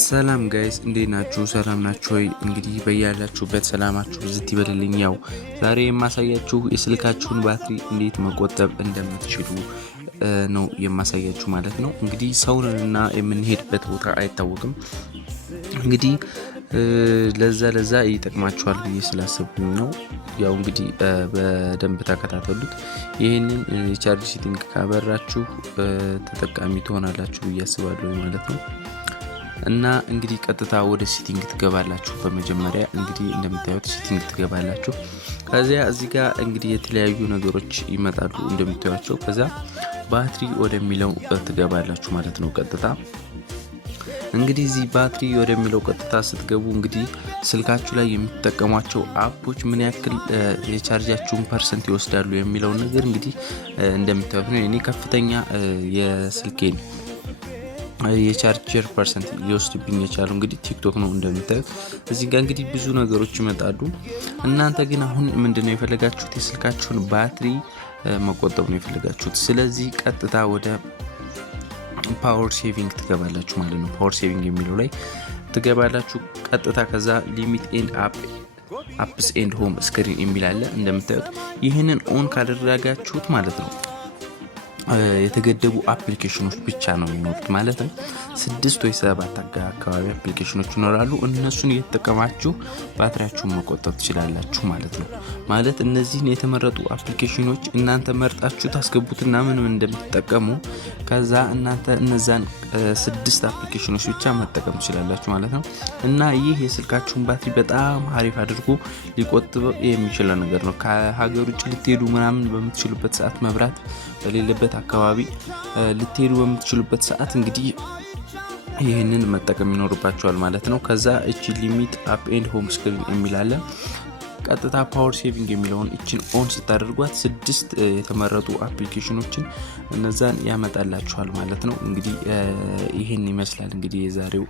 ሰላም ጋይስ እንዴት ናችሁ? ሰላም ናችሁ ወይ? እንግዲህ በያላችሁበት ሰላማችሁ ብዝት ይበልልኝ። ያው ዛሬ የማሳያችሁ የስልካችሁን ባትሪ እንዴት መቆጠብ እንደምትችሉ ነው የማሳያችሁ ማለት ነው። እንግዲህ ሰውንና የምንሄድበት ቦታ አይታወቅም። እንግዲህ ለዛ ይጠቅማችኋል ብዬ ስላሰብኩኝ ነው። ያው እንግዲህ በደንብ ተከታተሉት። ይሄንን ቻርጅ ሴቲንግ ካበራችሁ ተጠቃሚ ትሆናላችሁ ብዬ አስባለሁ ማለት ነው። እና እንግዲህ ቀጥታ ወደ ሴቲንግ ትገባላችሁ። በመጀመሪያ እንግዲህ እንደምታዩት ሴቲንግ ትገባላችሁ። ከዚያ እዚህ ጋር እንግዲህ የተለያዩ ነገሮች ይመጣሉ እንደምታዩቸው። ከዛ ባትሪ ወደሚለው ትገባላችሁ ማለት ነው። ቀጥታ እንግዲህ እዚህ ባትሪ ወደሚለው ቀጥታ ስትገቡ እንግዲህ ስልካችሁ ላይ የምትጠቀሟቸው አፖች ምን ያክል የቻርጃችሁን ፐርሰንት ይወስዳሉ የሚለው ነገር እንግዲህ እንደምታዩት ነው። እኔ ከፍተኛ የስልኬን የቻርጀር ፐርሰንት ሊወስድብኝ የቻለው እንግዲህ ቲክቶክ ነው። እንደምታዩት እዚህ ጋር እንግዲህ ብዙ ነገሮች ይመጣሉ። እናንተ ግን አሁን ምንድነው የፈለጋችሁት? የስልካችሁን ባትሪ መቆጠብ ነው የፈለጋችሁት። ስለዚህ ቀጥታ ወደ ፓወር ሴቪንግ ትገባላችሁ ማለት ነው። ፓወር ሴቪንግ የሚለው ላይ ትገባላችሁ ቀጥታ። ከዛ ሊሚት ኤንድ አፕስ ኤንድ ሆም ስክሪን የሚል አለ እንደምታዩት። ይህንን ኦን ካደረጋችሁት ማለት ነው የተገደቡ አፕሊኬሽኖች ብቻ ነው የሚኖሩት ማለት ነው። 6 ወይ 7 አካባቢ አፕሊኬሽኖች ይኖራሉ። እነሱን እየተጠቀማችሁ ባትሪያችሁን መቆጠብ ትችላላችሁ ማለት ነው። ማለት እነዚህን የተመረጡ አፕሊኬሽኖች እናንተ መርጣችሁ ታስገቡትና ምን እንደምትጠቀሙ ከዛ እናንተ እነዛን 6 አፕሊኬሽኖች ብቻ መጠቀም ትችላላችሁ ማለት ነው። እና ይህ የስልካችሁን ባትሪ በጣም አሪፍ አድርጎ ሊቆጥበው የሚችል ነገር ነው። ከሀገር ውጭ ልትሄዱ ምናምን በምትችሉበት ሰዓት፣ መብራት በሌለበት አካባቢ ልትሄዱ በምትችሉበት ሰዓት እንግዲህ ይህንን መጠቀም ይኖርባችኋል ማለት ነው። ከዛ እቺ ሊሚት አፕ ኤንድ ሆም ስክሪን የሚላለ ቀጥታ ፓወር ሴቪንግ የሚለውን እቺን ኦን ስታደርጓት 6 የተመረጡ አፕሊኬሽኖችን እነዛን ያመጣላችኋል ማለት ነው። እንግዲህ ይሄን ይመስላል እንግዲህ የዛሬው